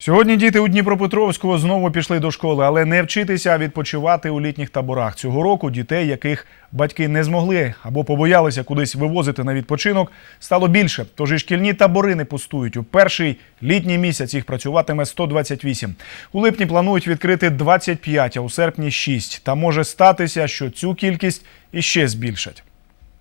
Сьогодні діти у Дніпропетровську знову пішли до школи, але не вчитися, а відпочивати у літніх таборах. Цього року дітей, яких батьки не змогли або побоялися кудись вивозити на відпочинок, стало більше. Тож і шкільні табори не пустують. У перший літній місяць їх працюватиме 128. У липні планують відкрити 25, а у серпні 6. Та може статися, що цю кількість іще збільшать.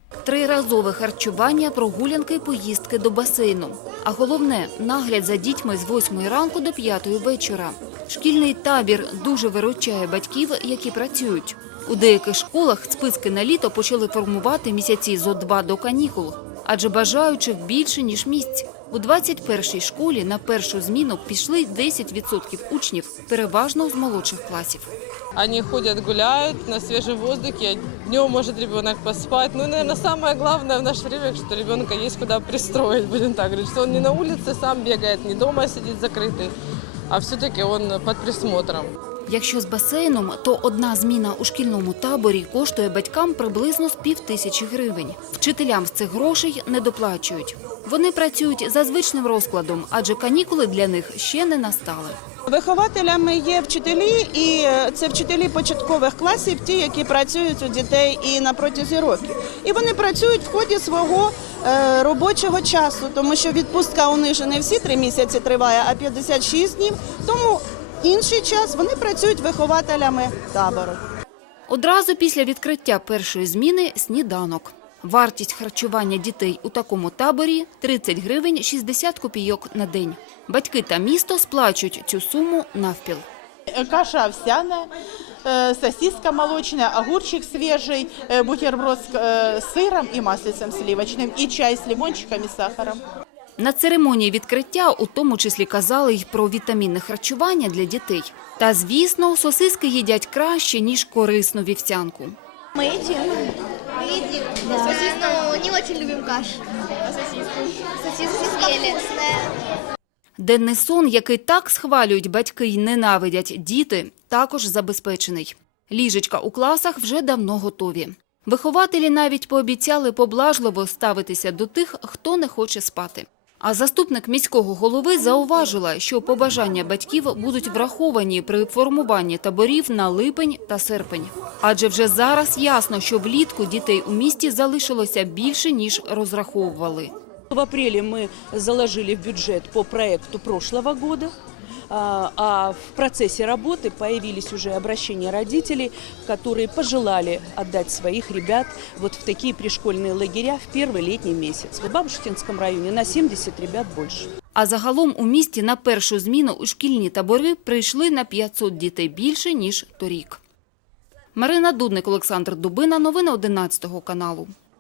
Триразове харчування, прогулянки, поїздки до басейну. А головне – нагляд за дітьми з 8 ранку до 5 вечора. Шкільний табір дуже виручає батьків, які працюють. У деяких школах списки на літо почали формувати місяці зо два до канікул, адже бажаючих більше, ніж місць. У 21-й школі на першу зміну пішли 10% учнів, переважно з молодших класів. Они ходят, гуляют на свежем воздухе. Днем может ребенок поспать. Ну, наверное, самое в наше время, что ребенка есть куда пристроить, будем так говорить. Что он не на улице сам бегает, не дома сидит закрытый, а все-таки он под присмотром. Якщо з басейном, то одна зміна у шкільному таборі коштує батькам приблизно з пів тисячі гривень. Вчителям з цих грошей не доплачують. Вони працюють за звичним розкладом, адже канікули для них ще не настали. Вихователями є вчителі, і це вчителі початкових класів, ті, які працюють у дітей і на протязі років. І вони працюють в ході свого е, робочого часу, тому що відпустка у них же не всі три місяці триває, а 56 днів. Тому інший час вони працюють вихователями табору. Одразу після відкриття першої зміни – сніданок. Вартість харчування дітей у такому таборі – 30 гривень 60 копійок на день. Батьки та місто сплачують цю суму навпіл. каша овсяная, э, сосиска молочная, огурчик свежий, э, бутерброд с э, сыром и маслицем сливочным и чай с лимончиком и сахаром. На церемонії відкриття у тому числі казали й про вітамінне харчування для дітей. Та, звісно, сосиски їдять краще, ніж корисну вівсянку. Мы едим. Мы едим. Сосиску не очень любим кашу. А сосиску? Сосиску съели. Денний сон, який так схвалюють батьки й ненавидять діти, також забезпечений. Ліжечка у класах вже давно готові. Вихователі навіть пообіцяли поблажливо ставитися до тих, хто не хоче спати. А заступник міського голови зауважила, що побажання батьків будуть враховані при формуванні таборів на липень та серпень. Адже вже зараз ясно, що влітку дітей у місті залишилося більше, ніж розраховували. В апреле мы заложили в бюджет по проекту прошлого года, а в процессе работы появились уже обращения родителей, которые пожелали отдать своих ребят вот в такие пришкольные лагеря в первый летний месяц. В Бабушкинском районе на 70 ребят больше. А загалом у місті на першу зміну у шкільні табори прийшли на 500 дітей більше, ніж торік. Марина Дудник, Олександр Дубина. Новини 11 каналу.